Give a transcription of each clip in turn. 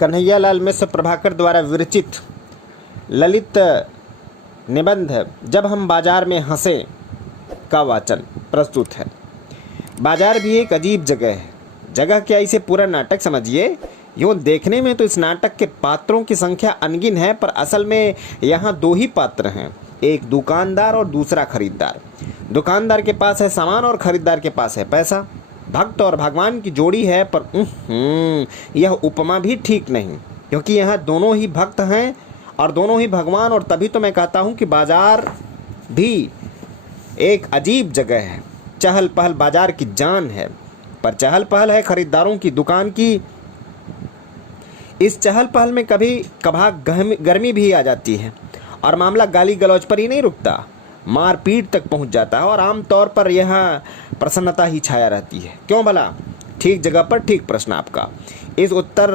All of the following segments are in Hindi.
कन्हैयालाल मिश्र प्रभाकर द्वारा विरचित ललित निबंध जब हम बाजार में हंसे का वाचन प्रस्तुत है। बाजार भी एक अजीब जगह है। जगह क्या, इसे पूरा नाटक समझिए। यूँ देखने में तो इस नाटक के पात्रों की संख्या अनगिन है, पर असल में यहाँ दो ही पात्र हैं, एक दुकानदार और दूसरा खरीदार। दुकानदार के पास है सामान और खरीदार के पास है पैसा। भक्त और भगवान की जोड़ी है, पर यह उपमा भी ठीक नहीं, क्योंकि यहाँ दोनों ही भक्त हैं और दोनों ही भगवान। और तभी तो मैं कहता हूँ कि बाजार भी एक अजीब जगह है। चहल पहल बाजार की जान है, पर चहल पहल है खरीदारों की दुकान की। इस चहल पहल में कभी कभार गर्मी भी आ जाती है और मामला गाली गलौज पर ही नहीं रुकता, मारपीट तक पहुंच जाता है। और आमतौर पर यह प्रसन्नता ही छाया रहती है। क्यों भला? ठीक जगह पर ठीक प्रश्न आपका। इस उत्तर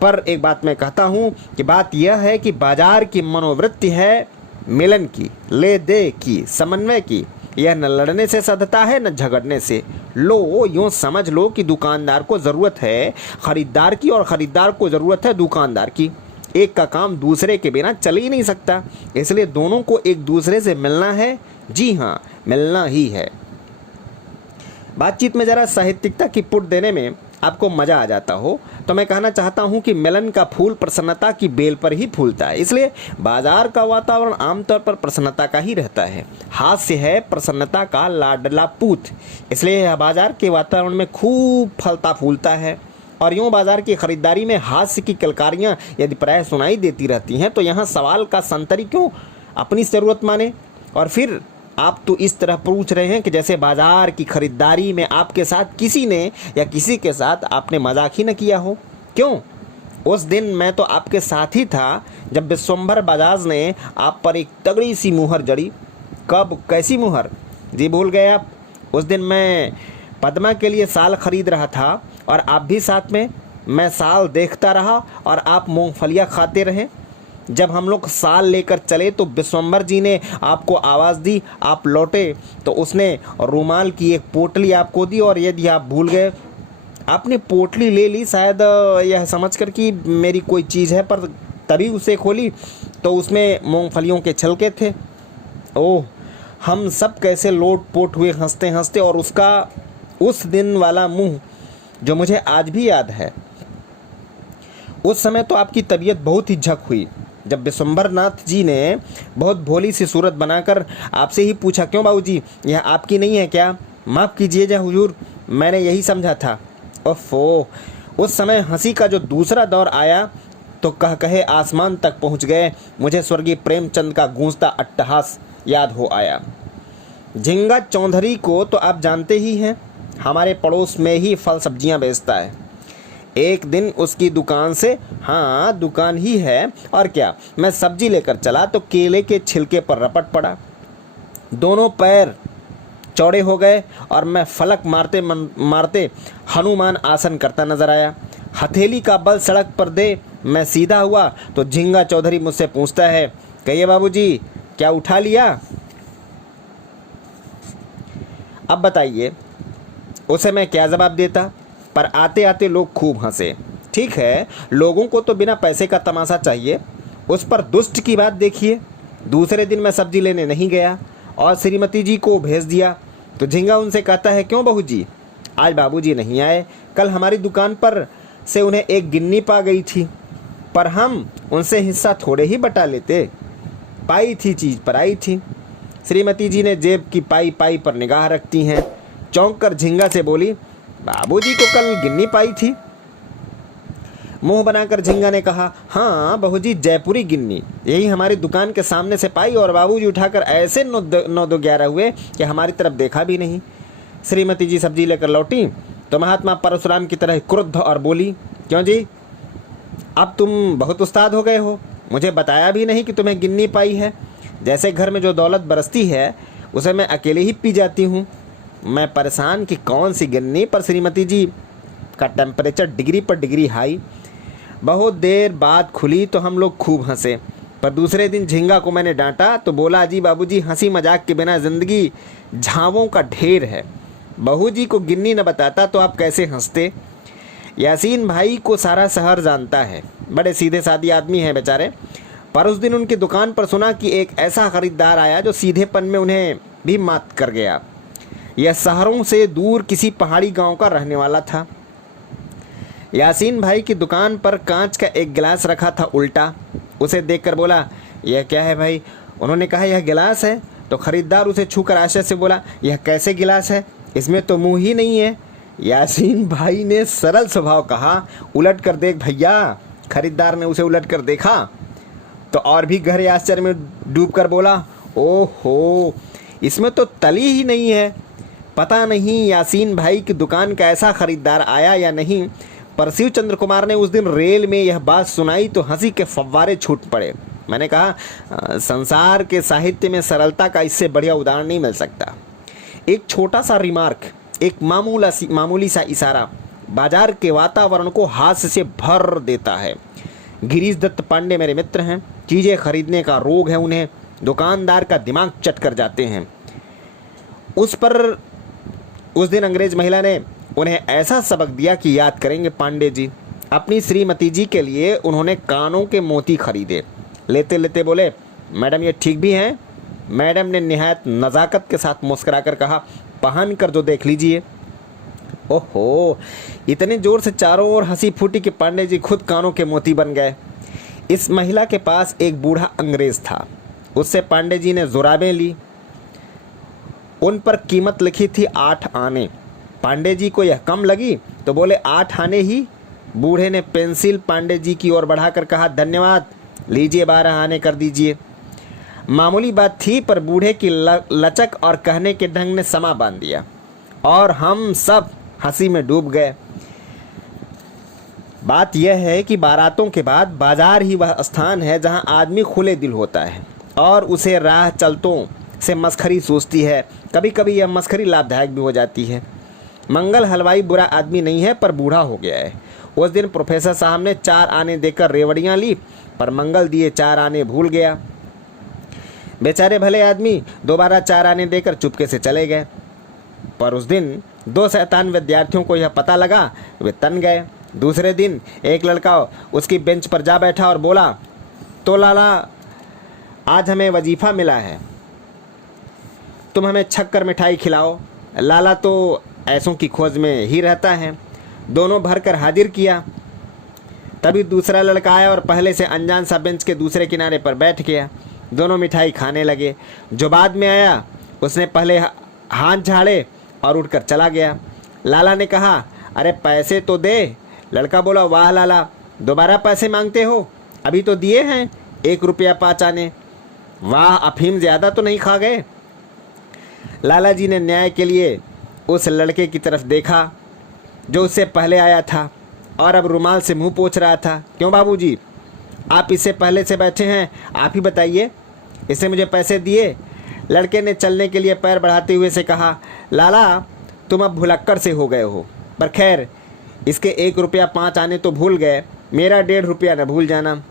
पर एक बात मैं कहता हूं कि बात यह है कि बाजार की मनोवृत्ति है मिलन की, ले दे की, समन्वय की। यह न लड़ने से सधता है न झगड़ने से। लो यूँ समझ लो कि दुकानदार को ज़रूरत है खरीदार की और ख़रीदार को ज़रूरत है दुकानदार की। एक का काम दूसरे के बिना चल ही नहीं सकता, इसलिए दोनों को एक दूसरे से मिलना है। जी हाँ, मिलना ही है। बातचीत में ज़रा साहित्यिकता की पुट देने में आपको मज़ा आ जाता हो तो मैं कहना चाहता हूँ कि मिलन का फूल प्रसन्नता की बेल पर ही फूलता है, इसलिए बाजार का वातावरण आमतौर पर प्रसन्नता का ही रहता है। हास्य है प्रसन्नता का लाडला पूत, इसलिए यह बाजार के वातावरण में खूब फलता फूलता है। और यूँ बाजार की खरीदारी में हास्य की कलकारियाँ यदि प्रायः सुनाई देती रहती हैं तो यहाँ सवाल का संतरी क्यों अपनी ज़रूरत माने। और फिर आप तो इस तरह पूछ रहे हैं कि जैसे बाजार की खरीदारी में आपके साथ किसी ने या किसी के साथ आपने मजाक ही न किया हो। क्यों? उस दिन मैं तो आपके साथ ही था जब विश्वंभर बजाज ने आप पर एक तगड़ी सी मुहर जड़ी। कब? कैसी मुहर? जी भूल गए आप? उस दिन मैं पद्मा के लिए साल खरीद रहा था और आप भी साथ में। मैं साल देखता रहा और आप मूंगफलियाँ खाते रहे। जब हम लोग साल लेकर चले तो विश्वंभर जी ने आपको आवाज़ दी, आप लौटे तो उसने रुमाल की एक पोटली आपको दी। और यदि आप भूल गए, आपने पोटली ले ली शायद यह समझकर कि मेरी कोई चीज़ है, पर तभी उसे खोली तो उसमें मूंगफलियों के छिलके थे। ओह, हम सब कैसे लोट पोट हुए हंसते हंसते। और उसका उस दिन वाला मुँह जो मुझे आज भी याद है। उस समय तो आपकी तबीयत बहुत ही झक हुई जब विश्वंभर नाथ जी ने बहुत भोली सी सूरत बनाकर आपसे ही पूछा, क्यों बाबूजी, यह आपकी नहीं है क्या? माफ़ कीजिएगा हुजूर, मैंने यही समझा था। ओफो, उस समय हंसी का जो दूसरा दौर आया तो कह कहे आसमान तक पहुंच गए। मुझे स्वर्गीय प्रेमचंद का गूंजता अट्टहास याद हो आया। झिंगा चौधरी को तो आप जानते ही हैं, हमारे पड़ोस में ही फल सब्जियां बेचता है। एक दिन उसकी दुकान से, हाँ दुकान ही है और क्या, मैं सब्जी लेकर चला तो केले के छिलके पर रपट पड़ा। दोनों पैर चौड़े हो गए और मैं फलक मारते मारते हनुमान आसन करता नजर आया। हथेली का बल सड़क पर दे मैं सीधा हुआ तो झिंगा चौधरी मुझसे पूछता है, कहिए बाबूजी, क्या उठा लिया? अब बताइए उसे मैं क्या जवाब देता? पर आते आते लोग खूब हंसे। ठीक है, लोगों को तो बिना पैसे का तमाशा चाहिए। उस पर दुष्ट की बात देखिए। दूसरे दिन मैं सब्जी लेने नहीं गया और श्रीमती जी को भेज दिया तो झिंगा उनसे कहता है, क्यों बहू जी, आज बाबूजी नहीं आए? कल हमारी दुकान पर से उन्हें एक गिन्नी पा गई थी, पर हम उनसे हिस्सा थोड़े ही बटा लेते। पाई थी चीज़ पर आई थी। श्रीमती जी ने जेब की पाई पाई पर निगाह रखती हैं। चौंक कर झिंगा से बोली, बाबूजी को कल गिन्नी पाई थी? मुंह बनाकर झिंगा ने कहा, हाँ बहू जी, जयपुरी गिन्नी, यही हमारी दुकान के सामने से पाई और बाबूजी उठाकर ऐसे 9-2-11 हुए कि हमारी तरफ देखा भी नहीं। श्रीमती जी सब्जी लेकर लौटी तो महात्मा परशुराम की तरह क्रुद्ध और बोली, क्यों जी, अब तुम बहुत उस्ताद हो गए हो, मुझे बताया भी नहीं कि तुम्हें गिन्नी पाई है। जैसे घर में जो दौलत बरसती है उसे मैं अकेले ही पी जाती हूँ। मैं परेशान कि कौन सी गिन्नी, पर श्रीमती जी का टेम्परेचर डिग्री पर डिग्री हाई। बहुत देर बाद खुली तो हम लोग खूब हंसे, पर दूसरे दिन झिंगा को मैंने डांटा तो बोला, जी बाबूजी, हंसी मजाक के बिना ज़िंदगी झावों का ढेर है। बहू जी को गिन्नी न बताता तो आप कैसे हंसते? यासीन भाई को सारा शहर जानता है, बड़े सीधे सादी आदमी हैं बेचारे। पर उस दिन उनकी दुकान पर सुना कि एक ऐसा खरीदार आया जो सीधेपन में उन्हें भी मात कर गया। यह शहरों से दूर किसी पहाड़ी गांव का रहने वाला था। यासीन भाई की दुकान पर कांच का एक गिलास रखा था उल्टा। उसे देखकर बोला, यह क्या है भाई? उन्होंने कहा, यह गिलास है। तो खरीदार उसे छूकर आश्चर्य से बोला, यह कैसे गिलास है? इसमें तो मुंह ही नहीं है। यासीन भाई ने सरल स्वभाव कहा, उलट कर देख भैया। खरीदार ने उसे उलट कर देखा तो और भी गहरे आश्चर्य में डूबकर बोला, ओहो, इसमें तो तली ही नहीं है। पता नहीं यासीन भाई की दुकान का ऐसा खरीदार आया या नहीं, पर शिव चंद्र कुमार ने उस दिन रेल में यह बात सुनाई तो हंसी के फव्वारे छूट पड़े। मैंने कहा, संसार के साहित्य में सरलता का इससे बढ़िया उदाहरण नहीं मिल सकता। एक छोटा सा रिमार्क, एक मामूली सा इशारा बाजार के वातावरण को हास्य से भर देता है। गिरीश दत्त पांडे मेरे मित्र हैं। चीज़ें खरीदने का रोग है उन्हें, दुकानदार का दिमाग चट कर जाते हैं। उस दिन अंग्रेज महिला ने उन्हें ऐसा सबक दिया कि याद करेंगे पांडे जी। अपनी श्रीमती जी के लिए उन्होंने कानों के मोती खरीदे। लेते लेते बोले, मैडम ये ठीक भी हैं? मैडम ने निहायत नज़ाकत के साथ मुस्कुराकर कहा, पहन कर जो देख लीजिए। ओहो, इतने जोर से चारों ओर हंसी फूटी कि पांडे जी खुद कानों के मोती बन गए। इस महिला के पास एक बूढ़ा अंग्रेज था। उससे पांडे जी ने जुराबें ली। उन पर कीमत लिखी थी 8 आने। पांडे जी को यह कम लगी तो बोले, 8 आने ही? बूढ़े ने पेंसिल पांडे जी की ओर बढ़ाकर कहा, धन्यवाद, लीजिए 12 आने कर दीजिए। मामूली बात थी, पर बूढ़े की लचक और कहने के ढंग ने समा बांध दिया और हम सब हंसी में डूब गए। बात यह है कि बारातों के बाद बाजार ही वह स्थान है जहां आदमी खुले दिल होता है और उसे राह चलतों से मस्खरी सोचती है। कभी कभी यह मस्खरी लाभदायक भी हो जाती है। मंगल हलवाई बुरा आदमी नहीं है, पर बूढ़ा हो गया है। उस दिन प्रोफेसर साहब ने 4 आने देकर रेवड़ियाँ ली, पर मंगल दिए 4 आने भूल गया। बेचारे भले आदमी दोबारा 4 आने देकर चुपके से चले गए। पर उस दिन 2 शैतान विद्यार्थियों को यह पता लगा, वे तन गए। दूसरे दिन एक लड़का उसकी बेंच पर जा बैठा और बोला, तो लाला, आज हमें वजीफ़ा मिला है, तुम हमें छक्कर मिठाई खिलाओ। लाला तो ऐसों की खोज में ही रहता है। दोनों भर कर हाजिर किया। तभी दूसरा लड़का आया और पहले से अनजान सा बेंच के दूसरे किनारे पर बैठ गया। दोनों मिठाई खाने लगे। जो बाद में आया उसने पहले हाथ झाड़े और उठकर चला गया। लाला ने कहा, अरे पैसे तो दे। लड़का बोला, वाह लाला, दोबारा पैसे मांगते हो? अभी तो दिए हैं 1 रुपया 5 आने। वाह, अफीम ज़्यादा तो नहीं खा गए? लाला जी ने न्याय के लिए उस लड़के की तरफ देखा जो उससे पहले आया था और अब रुमाल से मुंह पोंछ रहा था। क्यों बाबूजी, आप इससे पहले से बैठे हैं, आप ही बताइए, इसने मुझे पैसे दिए? लड़के ने चलने के लिए पैर बढ़ाते हुए से कहा, लाला तुम अब भुलक्कड़ से हो गए हो, पर खैर इसके 1 रुपया 5 आने तो भूल गए, मेरा 1.5 रुपया न भूल जाना।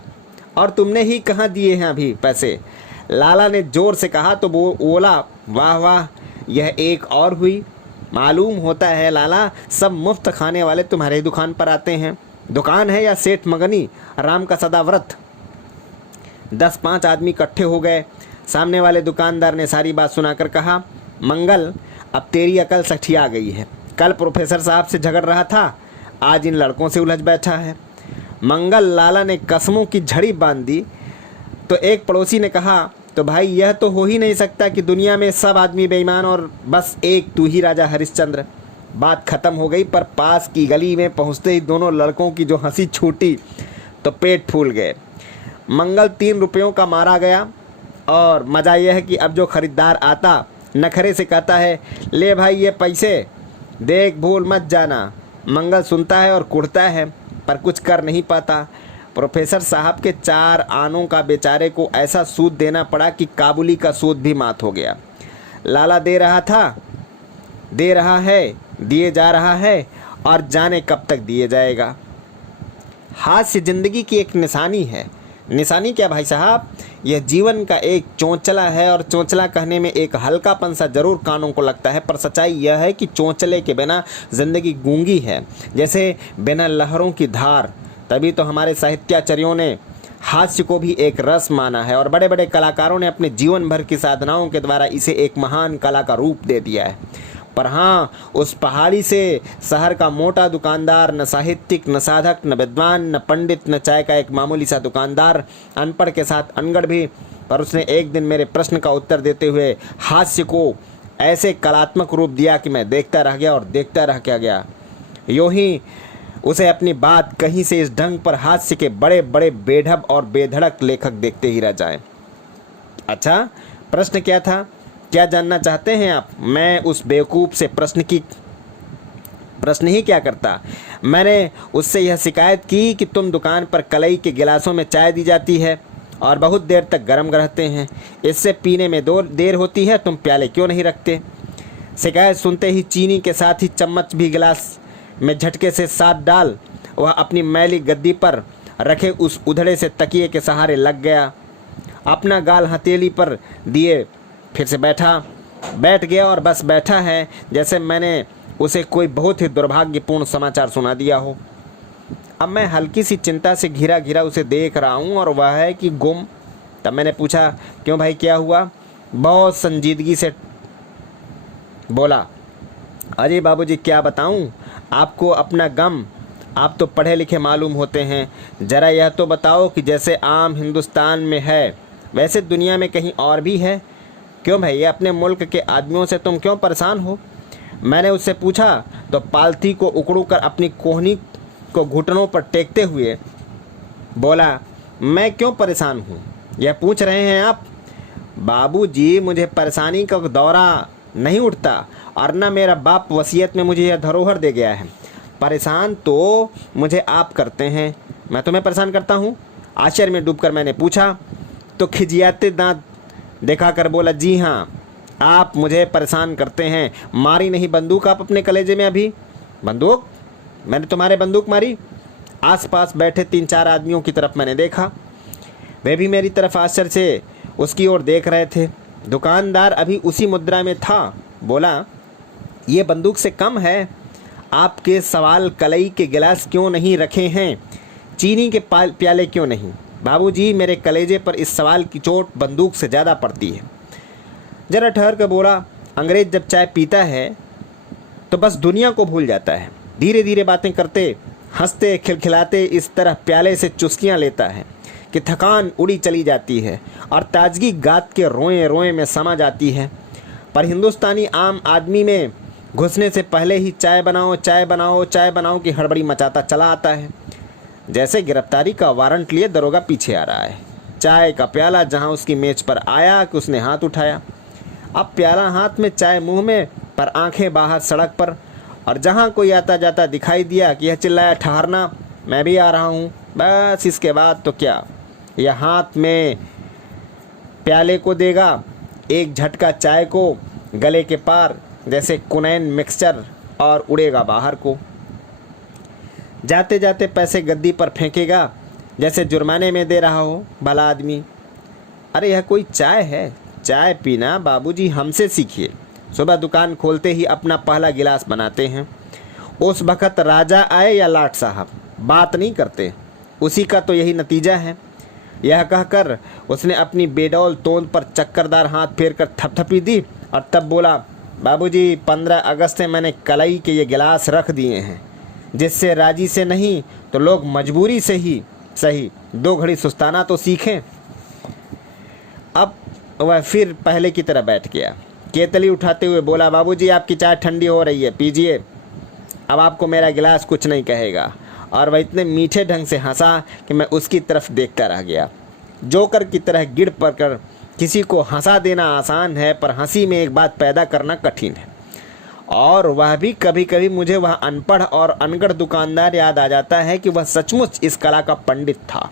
और तुमने ही कहाँ दिए हैं अभी पैसे? लाला ने जोर से कहा तो बोला, वाह वाह, यह एक और हुई। मालूम होता है लाला, सब मुफ्त खाने वाले तुम्हारे दुकान पर आते हैं। दुकान है या सेठ मगनी, राम का सदाव्रत। 10-5 आदमी इकट्ठे हो गए। सामने वाले दुकानदार ने सारी बात सुनाकर कहा, मंगल, अब तेरी अकल सठिया गई है। कल प्रोफेसर साहब से झगड़ रहा था, आज इन लड़कों से उलझ बैठा है। मंगल लाला ने कसमों की झड़ी बांध दी तो एक पड़ोसी ने कहा, तो भाई यह तो हो ही नहीं सकता कि दुनिया में सब आदमी बेईमान और बस एक तू ही राजा हरिश्चंद्र। बात खत्म हो गई, पर पास की गली में पहुंचते ही दोनों लड़कों की जो हंसी छूटी तो पेट फूल गए। मंगल 3 रुपयों का मारा गया और मज़ा यह है कि अब जो खरीदार आता नखरे से कहता है, ले भाई ये पैसे, देख भूल मत जाना। मंगल सुनता है और कुढ़ता है, पर कुछ कर नहीं पाता। प्रोफेसर साहब के 4 आनों का बेचारे को ऐसा सूद देना पड़ा कि काबुली का सूद भी मात हो गया। लाला दे रहा था, दे रहा है, दिए जा रहा है और जाने कब तक दिए जाएगा। हाथ से ज़िंदगी की एक निशानी है। निशानी क्या भाई साहब, यह जीवन का एक चोंचला है और चोंचला कहने में एक हल्कापन सा जरूर कानों को लगता है, पर सच्चाई यह है कि चोंचले के बिना जिंदगी गूंगी है, जैसे बिना लहरों की धार। तभी तो हमारे साहित्याचार्यों ने हास्य को भी एक रस माना है और बड़े बड़े कलाकारों ने अपने जीवन भर की साधनाओं के द्वारा इसे एक महान कला का रूप दे दिया है। पर हाँ, उस पहाड़ी से शहर का मोटा दुकानदार, न साहित्यिक, न साधक, न विद्वान, न पंडित, न चाय का एक मामूली सा दुकानदार, अनपढ़ के साथ अनगढ़ भी, पर उसने एक दिन मेरे प्रश्न का उत्तर देते हुए हास्य को ऐसे कलात्मक रूप दिया कि मैं देखता रह गया और देखता रह गया। यूँ ही उसे अपनी बात कहीं से इस ढंग पर हास्य के बड़े बड़े बेढब और बेधड़क लेखक देखते ही रह जाएं। अच्छा, प्रश्न क्या था, क्या जानना चाहते हैं आप? मैं उस बेवकूफ़ से प्रश्न ही क्या करता। मैंने उससे यह शिकायत की कि तुम दुकान पर कलई के गिलासों में चाय दी जाती है और बहुत देर तक गर्म रहते हैं, इससे पीने में देर होती है, तुम प्याले क्यों नहीं रखते? शिकायत सुनते ही चीनी के साथ ही चम्मच भी गिलास में झटके से साथ डाल वह अपनी मैली गद्दी पर रखे उस उधड़े से तकिए के सहारे लग गया। अपना गाल हथेली पर दिए फिर से बैठ गया और बस बैठा है जैसे मैंने उसे कोई बहुत ही दुर्भाग्यपूर्ण समाचार सुना दिया हो। अब मैं हल्की सी चिंता से घिरा घिरा उसे देख रहा हूँ और वह है कि गुम। तब मैंने पूछा, क्यों भाई, क्या हुआ? बहुत संजीदगी से बोला, अरे बाबूजी क्या बताऊँ आपको अपना गम, आप तो पढ़े लिखे मालूम होते हैं, ज़रा यह तो बताओ कि जैसे आम हिंदुस्तान में है वैसे दुनिया में कहीं और भी है? क्यों भाई, अपने मुल्क के आदमियों से तुम क्यों परेशान हो? मैंने उससे पूछा तो पालथी को उकड़ू कर अपनी कोहनी को घुटनों पर टेकते हुए बोला, मैं क्यों परेशान हूँ, यह पूछ रहे हैं आप? बाबूजी, मुझे परेशानी का दौरा नहीं उठता और न मेरा बाप वसीयत में मुझे यह धरोहर दे गया है। परेशान तो मुझे आप करते हैं, मैं तुम्हें परेशान करता हूँ? आश्चर्य में डूबकर मैंने पूछा तो खिजियाते दांत दिखाकर बोला, जी हाँ, आप मुझे परेशान करते हैं। मारी नहीं बंदूक आप अपने कलेजे में अभी? बंदूक? मैंने तुम्हारे बंदूक मारी? आसपास बैठे 3-4 आदमियों की तरफ मैंने देखा, वे भी मेरी तरफ आश्चर्य से उसकी ओर देख रहे थे। दुकानदार अभी उसी मुद्रा में था, बोला, ये बंदूक से कम है। आपके सवाल कलई के गिलास क्यों नहीं रखे हैं, चीनी के प्याले क्यों नहीं? बाबूजी, मेरे कलेजे पर इस सवाल की चोट बंदूक से ज़्यादा पड़ती है। जरा ठहर कर बोला, अंग्रेज जब चाय पीता है तो बस दुनिया को भूल जाता है, धीरे धीरे बातें करते, हंसते खिलखिलाते इस तरह प्याले से चुस्कियाँ लेता है कि थकान उड़ी चली जाती है और ताजगी गात के रोए रोए में समा जाती है। पर हिंदुस्तानी आम आदमी में घुसने से पहले ही चाय बनाओ चाय बनाओ चाय बनाओ की हड़बड़ी मचाता चला आता है, जैसे गिरफ्तारी का वारंट लिए दरोगा पीछे आ रहा है। चाय का प्याला जहां उसकी मेज पर आया कि उसने हाथ उठाया, अब प्याला हाथ में, चाय मुंह में, पर आंखें बाहर सड़क पर, और जहां कोई आता जाता दिखाई दिया कि यह चिल्लाया, ठहरना, मैं भी आ रहा हूं। बस इसके बाद तो क्या, यह हाथ में प्याले को देगा, एक झटका चाय को गले के पार जैसे कुनैन मिक्सचर, और उड़ेगा बाहर को। जाते जाते पैसे गद्दी पर फेंकेगा जैसे जुर्माने में दे रहा हो भला आदमी। अरे यह कोई चाय है? चाय पीना बाबूजी हमसे सीखिए। सुबह दुकान खोलते ही अपना पहला गिलास बनाते हैं, उस वक़्त राजा आए या लाट साहब बात नहीं करते, उसी का तो यही नतीजा है। यह कहकर उसने अपनी बेडौल तोंद पर चक्करदार हाथ फेर कर थपथपी दी और तब बोला, बाबूजी 15 अगस्त से मैंने कलई के ये गिलास रख दिए हैं, जिससे राजी से नहीं तो लोग मजबूरी से ही सही 2 घड़ी सुस्ताना तो सीखें। अब वह फिर पहले की तरह बैठ गया, केतली उठाते हुए बोला, बाबूजी आपकी चाय ठंडी हो रही है, पीजिए, अब आपको मेरा गिलास कुछ नहीं कहेगा। और वह इतने मीठे ढंग से हंसा कि मैं उसकी तरफ देखता रह गया। जोकर की तरह गिड़ पड़कर किसी को हंसा देना आसान है, पर हंसी में एक बात पैदा करना कठिन है। और वह भी कभी कभी मुझे वह अनपढ़ और अनगढ़ दुकानदार याद आ जाता है कि वह सचमुच इस कला का पंडित था।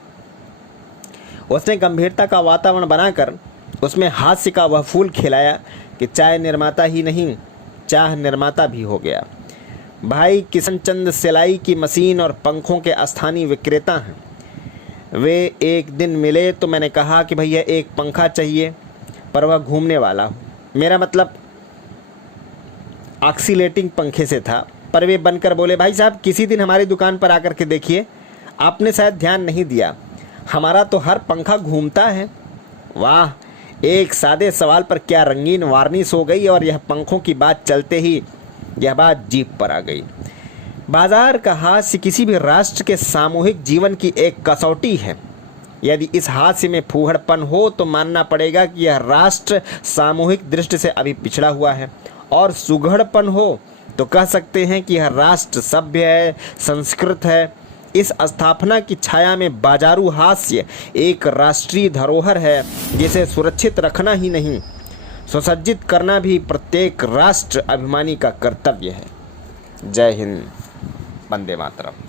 उसने गंभीरता का वातावरण बनाकर उसमें हास्य का वह फूल खिलाया कि चाय निर्माता ही नहीं, चाह निर्माता भी हो गया। भाई किशन चंद सिलाई की मशीन और पंखों के स्थानीय विक्रेता हैं। वे एक दिन मिले तो मैंने कहा कि भैया एक पंखा चाहिए, पर वह घूमने वाला हो, मेरा मतलब ऑक्सीलेटिंग पंखे से था। पर वे बनकर बोले, भाई साहब किसी दिन हमारी दुकान पर आकर के देखिए, आपने शायद ध्यान नहीं दिया, हमारा तो हर पंखा घूमता है। वाह, एक सादे सवाल पर क्या रंगीन वार्निश हो गई, और यह पंखों की बात चलते ही यह बात जीप पर आ गई। बाजार का हास्य किसी भी राष्ट्र के सामूहिक जीवन की एक कसौटी है। यदि इस हास्य में फूहड़पन हो तो मानना पड़ेगा कि यह राष्ट्र सामूहिक दृष्टि से अभी पिछड़ा हुआ है, और सुघड़पन हो तो कह सकते हैं कि यह राष्ट्र सभ्य है, संस्कृत है। इस स्थापना की छाया में बाजारू हास्य एक राष्ट्रीय धरोहर है, जिसे सुरक्षित रखना ही नहीं, सुसज्जित करना भी प्रत्येक राष्ट्र अभिमानी का कर्तव्य है। जय हिंद, वंदे मातरम।